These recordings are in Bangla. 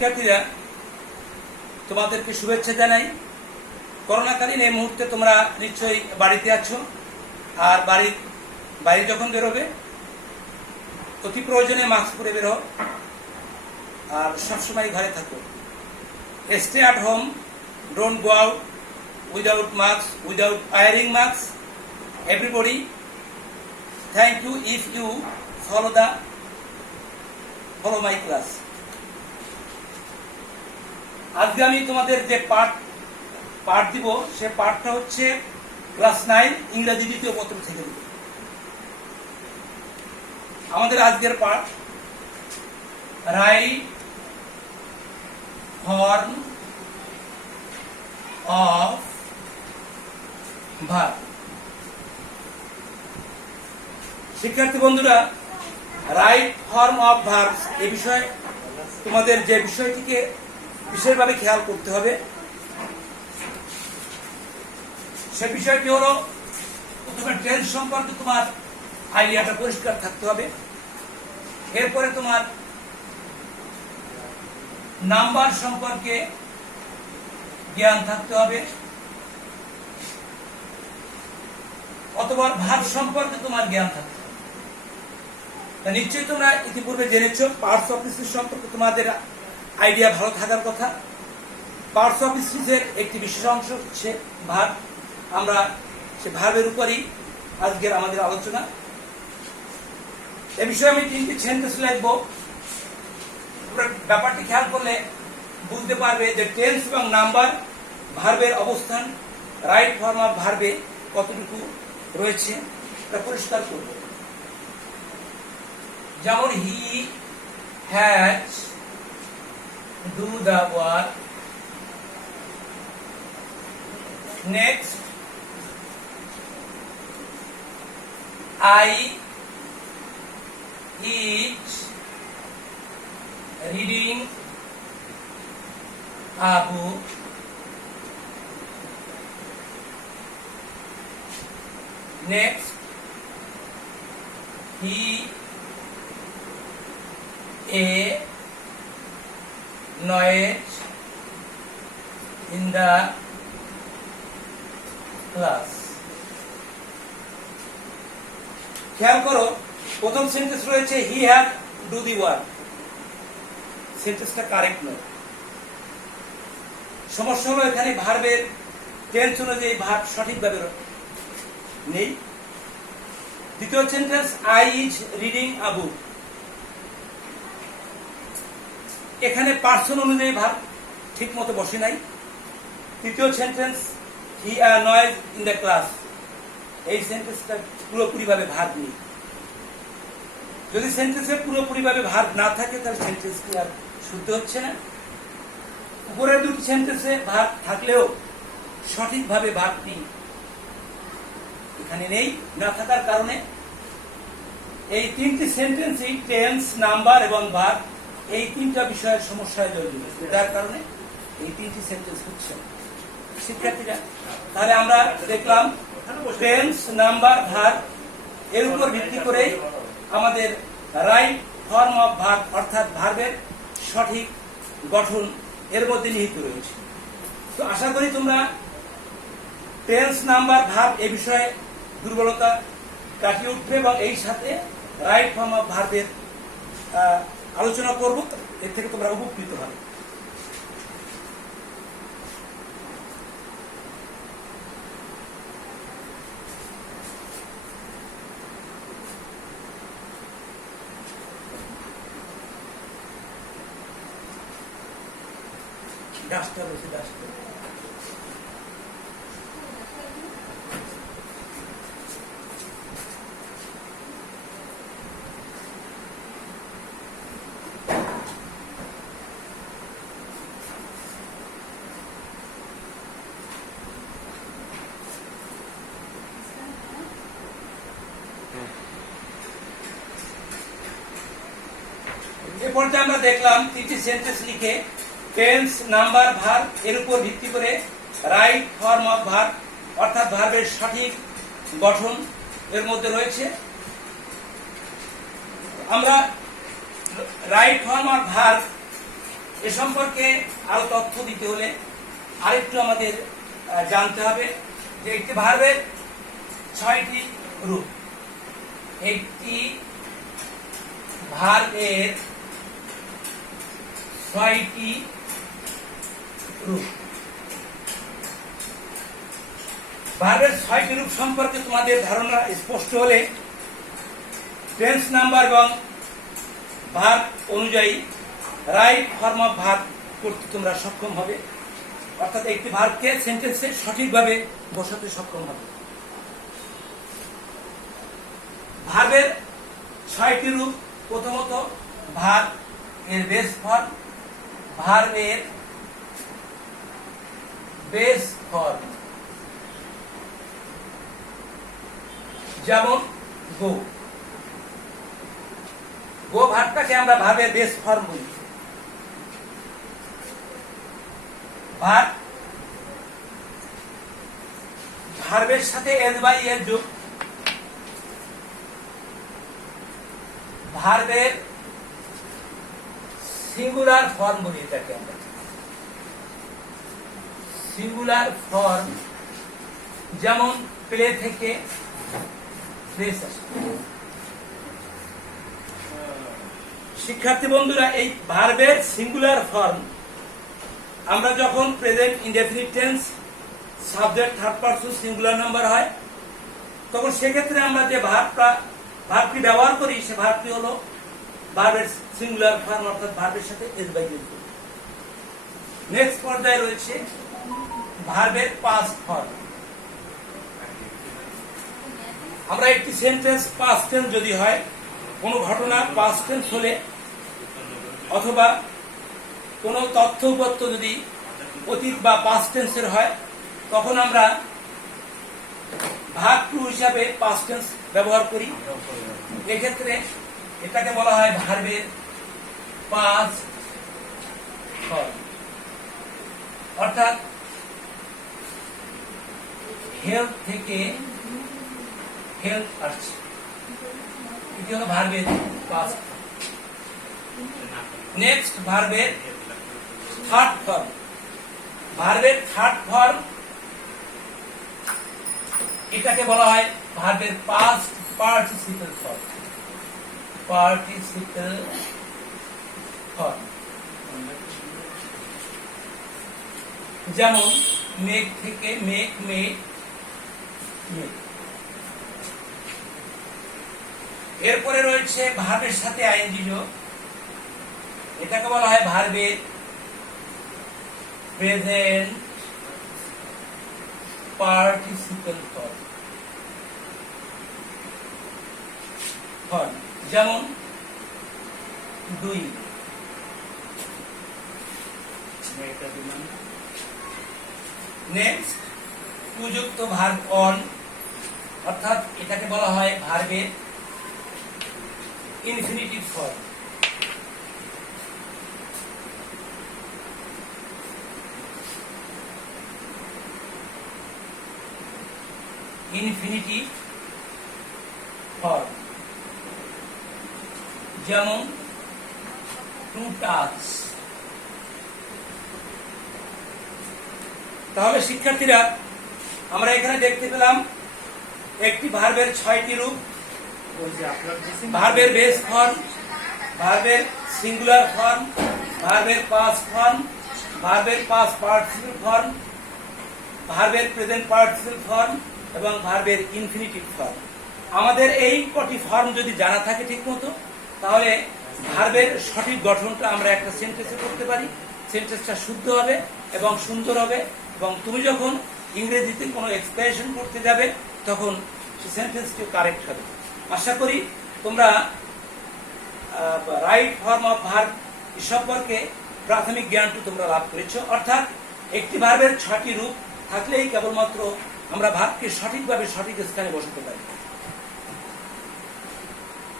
শিক্ষার্থীরা তোমাদেরকে শুভেচ্ছা জানাই। করোনাকালীন এই মুহূর্তে তোমরা নিশ্চয়ই বাড়িতে আছো, আর বাইরে যখন বেরোবে অতি প্রয়োজনে মাস্ক পরে বেরো, আর সবসময় ঘরে থাকো। Stay at home, don't go out without mask, without wearing mask. Everybody, thank you if you follow my class. আজকে আমি তোমাদের যে পাঠ দিব সে পাঠটা হচ্ছে ক্লাস 9 ইংরেজি দ্বিতীয় পত্র থেকে দিব। আমাদের আজকের পাঠ রাইট ফর্ম অফ ভার্ব। শিক্ষার্থী বন্ধুরা, রাইট ফর্ম অফ ভার্ব এই বিষয়ে তোমাদের যে বিষয়টিকে বিশেষভাবে খেয়াল করতে হবে সে বিষয়টি হলো, প্রথমে টেন্স সম্পর্কে তোমার আইডিয়াটা পরিষ্কার থাকতে হবে। এরপরে তোমার নাম্বার সম্পর্কে জ্ঞান থাকতে হবে, অথবা ভার্ব সম্পর্কে তোমার জ্ঞান থাকতে হবে। নিশ্চয়ই তোমরা ইতিপূর্বে জেনেছো পার্টস অফ স্পিচ সম্পর্কে তোমাদের আইডিয়া ভালো থাকার কথা। পার্টস অফ স্পিচের একটি বিশেষ অংশ হচ্ছে ভার্ব। আমরা সে ভার্বের উপরই আজকের আমাদের আলোচনা। এ বিষয়ে আমি 3টি সেন্টেন্স লিখব। ব্যাপারটি খেয়াল করলে বুঝতে পারবে যে টেন্স এবং নাম্বার ভার্বের অবস্থান রাইট ফর্ম অফ ভার্বে কতটুকু রয়েছে তা পরিষ্কার করব। যেমন he has do the work. Next, I eat reading a book. Next, he a noise in the class. খেয়াল করো, প্রথম সেন্টেন্স রয়েছে he had do the work. সেন্টেন্সটা কারেক্ট নয়। সমস্যা হলো এখানে ভার্বের টেন্স অনুযায়ী ভার্ব সঠিকভাবে নেই। দ্বিতীয় sentence I is reading a book, এখানে পার্সন অনুযায়ী ভার্ব ঠিক মতো বসে নাই। তৃতীয় sentence he a noise in the class, এই সেন্টেন্সটা পুরোপুরিভাবে ভার্ব নেই। যদি সেন্টেন্সে পুরোপুরিভাবে ভার্ব না থাকে তাহলে সেন্টেন্সটি আর শুদ্ধ হচ্ছে না। উপরের দুটি সেন্টেন্সে ভার্ব থাকলেও সঠিকভাবে ভার্বটি এখানে নেই। না থাকার কারণে এই 3টি সেন্টেন্সই টেন্স, নাম্বার এবং ভার্ব এই 3টা বিষয়ের সমস্যায় জড়িত, যার কারণে এই 3টি সেন্টেন্স হচ্ছে। শিক্ষার্থীরা, তাহলে আমরা দেখলাম টেন্স, নাম্বার, ভার্ব এর উপর ভিত্তি করে আমাদের রাইট ফর্ম অফ ভার্ব অর্থাৎ ভার্বের সঠিক গঠন এর মধ্যে নিহিত রয়েছে। তো আশা করি তোমরা টেন্স, নাম্বার, ভার্ব এই বিষয়ে দুর্বলতা কাটিয়ে উঠবে এবং এই সাথে রাইট ফর্ম অফ ভার্বের আলোচনা করব, এর থেকে তোমরা উপকৃত হবে। ডাস্টার রয়েছে, ডাস্টার। এ পর্যায়ে আমরা দেখলাম 3টি সেন্টেন্স লিখে টেন্স, নাম্বার, ভার্ব এর উপর ভিত্তি করে রাইট ফর্ম অফ ভার্ব অর্থাৎ ভার্বের সঠিক গঠন এর মধ্যে রয়েছে। আমরা রাইট ফর্ম অফ ভার্ব এ সম্পর্কে আরো তথ্য দিতে হলে আরেকটু আমাদের জানতে হবে যে একটি ভার্বের 6টি রূপ। একটি ভার্বের 6টি রূপ। ভার্বের 6টি রূপ সম্পর্কে তোমাদের ধারণা স্পষ্ট হলে টেন্স নাম্বার এবং ভার্ব অনুযায়ী রাইট ফর্ম অফ ভার্ব করতে তোমরা সক্ষম হবে, অর্থাৎ একটি ভার্বকে সেন্টেন্সে সঠিকভাবে বসাতে সক্ষম হবে। ভার্বের 6টি রূপ। প্রথমত ভার্ব এর বেস ফর্ম। ভার্বের বেস ফর্ম যেমন গো। গো ভার্বটাকে আমরা ভার্বের বেস ফর্ম বলি। ভার্বের সাথে এস বাই এর যোগ। ভার্বের সিঙ্গুলার ফর্ম বলি এটাকে আমরা। সিঙ্গুলার ফর্ম যেমন প্লে থেকে প্লেস আসে। শিক্ষার্থী বন্ধুরা, এই ভার্বের সিঙ্গুলার ফর্ম আমরা যখন present indefinite tense subject third person singular number হয়, তখন সেক্ষেত্রে আমরা যে ভার্বটি ব্যবহার করি সে ভার্বটি হলো ভার্বের সিঙ্গুলার ফর্ম, অর্থাৎ ভার্বের সাথে এস বাই এস। নেক্সট পর্যায়ে রয়েছে ভার্বের পাস্ট ফর্ম। আমরা একটি সেন্টেন্স পাস্ট টেন্স যদি হয়, কোন ঘটনা পাস্ট টেন্স হলে অথবা কোন তথ্য উপাত্ত যদি অতীত বা পাস্ট টেন্সের হয়, তখন আমরা ভার্ব টু হিসাবে পাস্ট টেন্স ব্যবহার করি। এক্ষেত্রে এটাকে বলা হয় ভার্বের পাস্ট ফর্ম। অর্থাৎ হেল্প থেকে হেল্প আসছে, এটি হলো ভার্বের পাস্ট। নেক্সট ভার্বের থার্ড ফর্ম। ভার্বের থার্ড ফর্ম এটাকে বলা হয় ভার্বের past participle form. Participle form যেমন মেক থেকে মেক, মেক, মেক। এরপরে রয়েছে ভার্বের সাথে আইএনজি যোগ। এটাকে বলা হয় ভার্বের প্রেজেন্ট পার্টিসিপল ফর্ম যেমন দুই। নেক্সট উপযুক্ত ভার্ব অন, অর্থাৎ এটাকে বলা হয় ভার্বের ইনফিনিটিভ ফর্ম। ইনফিনিটিভ ফর্ম যেমন টু টাচ। তাহলে শিক্ষার্থীরা, আমরা এখানে দেখতে পেলাম একটি ভার্বের 6টি রূপ। ভার্বের বেস ফর্ম, ভার্বের সিঙ্গুলার ফর্ম, ভার্বের পাস্ট ফর্ম, ভার্বের পাস্ট পার্টিসিপল ফর্ম, ভার্বের প্রেজেন্ট পার্টিসিপল ফর্ম এবং ভার্বের ইনফিনিটিভ ফর্ম। আমাদের এই কটি ফর্ম যদি জানা থাকে ঠিক মতো, তাহলে ভার্বের সঠিক গঠনটা আমরা একটা সেন্টেন্সে করতে পারি। সেন্টেন্সটা শুদ্ধ হবে এবং সুন্দর হবে, এবং তুমি যখন ইংরেজিতে কোনো এক্সপ্রেশন করতে যাবে তখন সেন্টেন্সটি কারেক্ট হবে। আশা করি তোমরা রাইট ফর্ম অফ ভার্ব সম্পর্কে প্রাথমিক জ্ঞানটু তোমরা লাভ করেছ। অর্থাৎ একটি ভার্বের 6টি রূপ থাকলেই কেবলমাত্র আমরা ভার্বকে সঠিকভাবে সঠিক স্থানে বসাতে পারি।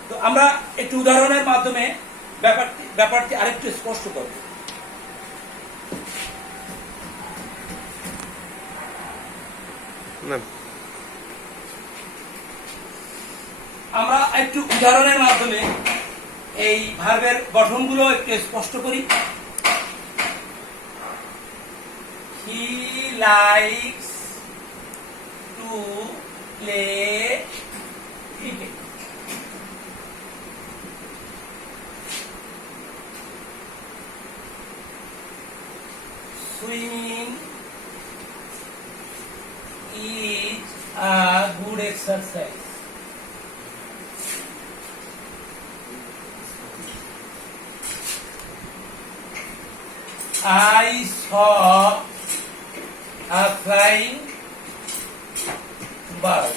তো আমরা একটি উদাহরণের মাধ্যমে ব্যাপারটি আরেকটু স্পষ্ট করব। আমরা একটু উদাহরণের মাধ্যমে এই ভার্বের গঠনগুলো একটু স্পষ্ট করি। He likes to play cricket. Swimming is a good exercise. I saw a flying bird.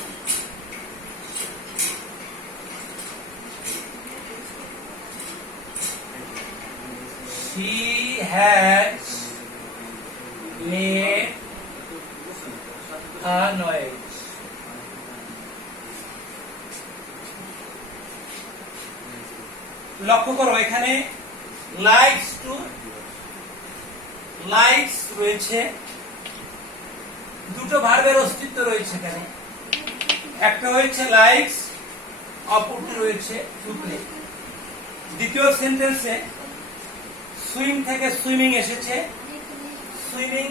She has made a noise. লক্ষ্য করো এখানে লাইকস টু লাইকস রয়েছে, দুটো ভার্বের অস্তিত্ব রয়েছে এখানে। একটা হয়েছে লাইকস, অপরটি রয়েছে টু প্লে। দ্বিতীয় সেন্টেন্সে সুইম থেকে সুইমিং এসেছে। সুইমিং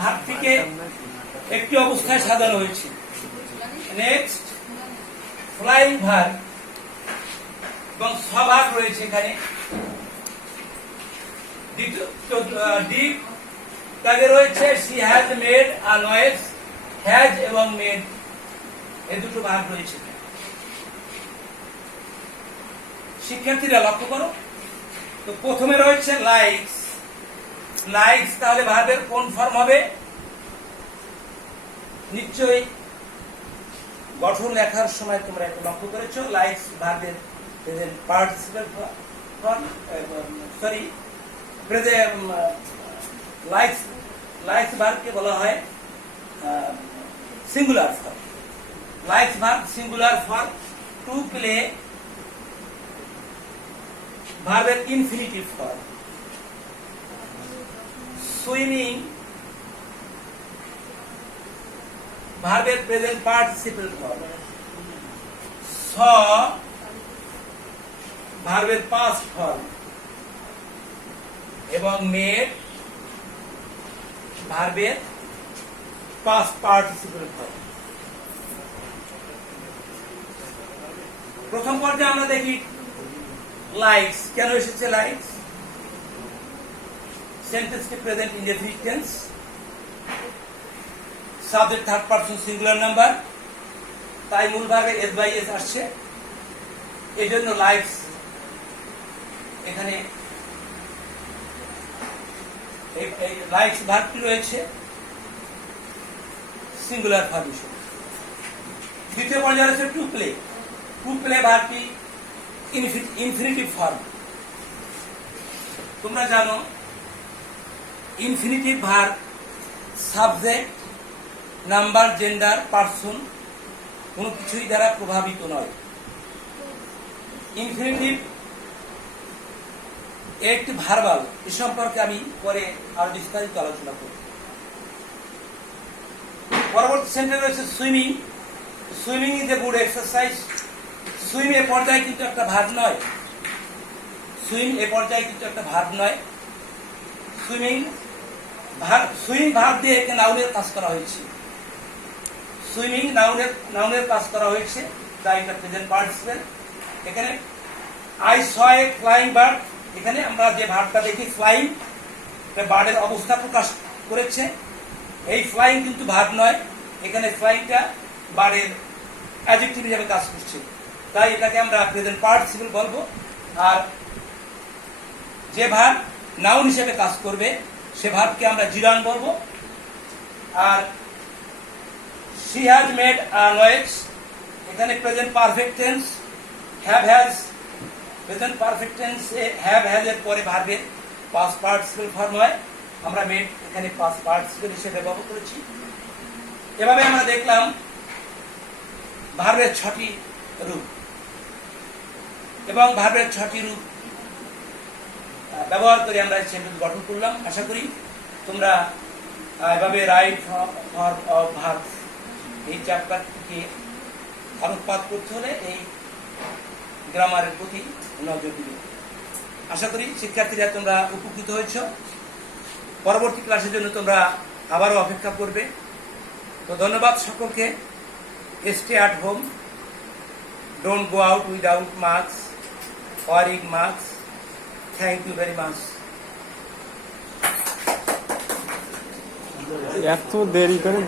ভার্বটিকে একটি অবস্থায় সাজানো হয়েছে। নেক্সট ফ্লাইং ভার্ব এবং স্বভাব রয়েছে এখানে। ডিপ তাকে রয়েছে she has made a noise, has এবং made এই দুটো ভার্ব রয়েছে। শিক্ষার্থীরা লক্ষ্য করো, তো প্রথমে রয়েছে লাইকস। লাইকস তাহলে ভার্বের কোন ফর্ম হবে? নিশ্চয়ই গঠন লেখার সময় তোমরা একটু লক্ষ্য করেছো, লাইকস ভার্বের present participle form, sorry present likes ভার্বকে বলা হয় singular form. Likes verb singular form. To play ভার্বের ইনফিনিটিভ ফর্ম। সুইমিং ভার্বের প্রেজেন্ট পার্টিসিপল ফর্ম। স ভার্বের পাস্ট ফর্ম এবং মেড ভার্বের পাস্ট পার্টিসিপল ফর্ম। প্রথম পর্যায়ে আমরা দেখি লাইকস কেন এসেছে। লাইকস সেন্টেন্সটি present indefinite tense, subject third person singular number, তাই মূল ভার্বে এস বাই এস আসছে। এই জন্য লাইকস এখানে লাইকস ভার্বটি রয়েছে সিঙ্গুলার ফর্ম হিসেবে। দ্বিতীয় পর্যায়ে রয়েছে টু প্লে। টু প্লে ভার্বটি ইনফিনিটিভ ফর্ম। তোমরা জানো infinitive verb subject number gender person কোনো কিছুই দ্বারা প্রভাবিত নয়। ইনফিনিটিভ একটি ভার্বাল, এ সম্পর্কে আমি পরে আরো বিস্তারিত আলোচনা করব। পরবর্তী সেন্টেন্স রয়েছে swimming. Swimming is a good exercise. Swim এ পর্যায়ে কিন্তু একটা ভার্ব নয়। সুইম এ পর্যায়ে কিন্তু একটা ভার্ব নয়। সুইমিং ভার্ব দিয়ে একটা নাউনের কাজ করা হয়েছে। সুইমিং নাউনের কাজ করা হয়েছে, তাই এটা প্রেজেন্ট পার্টিসিপল। এখানে I saw A flying bird, এখানে আমরা যে ভার্বটা দেখি ফ্লাইং, বার্ডের অবস্থা প্রকাশ করেছে। এই ফ্লাইং কিন্তু ভার্ব নয়, এখানে ফ্লাইংটা বার্ডের অ্যাডজেক্টিভ হিসেবে কাজ করছে, তাই এটাকে আমরা প্রেজেন্ট পার্টিসিপল বলবো। আর যে ভার্ব নাউন হিসেবে কাজ করবে সে ভার্বকে আমরা জিরান বলবো। আর she has made a noise, এখানে present perfect tense. Have has present perfect tense A have has এর পরে ভার্বের পাস্ট পার্টিসিপল ফর্ম হয়। আমরা মেড এখানে পাস্ট পার্টিসিপল হিসেবে ব্যবহার করেছি। এভাবে আমরা দেখলাম ভার্বের 6টি রূপ এবং ভার্বের 6টি রূপ ব্যবহার করে আমরা সেন্টেন্স গঠন করলাম। আশা করি তোমরা এভাবে রাইট ফর্ম অফ ভার্ব এই চ্যাপ্টারটিকে আলোকপাত করতে হলে এই গ্রামারের প্রতি নজর দিবে। আশা করি শিক্ষার্থীরা তোমরা উপকৃত হয়েছ। পরবর্তী ক্লাসের জন্য তোমরা আবারও অপেক্ষা করবে। তো ধন্যবাদ সকলকে। Stay at home, don't go out without mask, wearing mask. Thank you very much. এত দেরি করে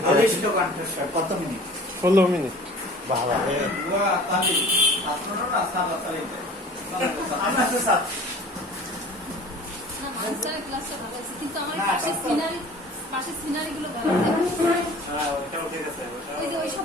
কত মিনিট? 16 মিনিট। বাবা কিন্তু আমার পাশের সিনারি গুলো ভালো লাগে। ওই যে ওইসব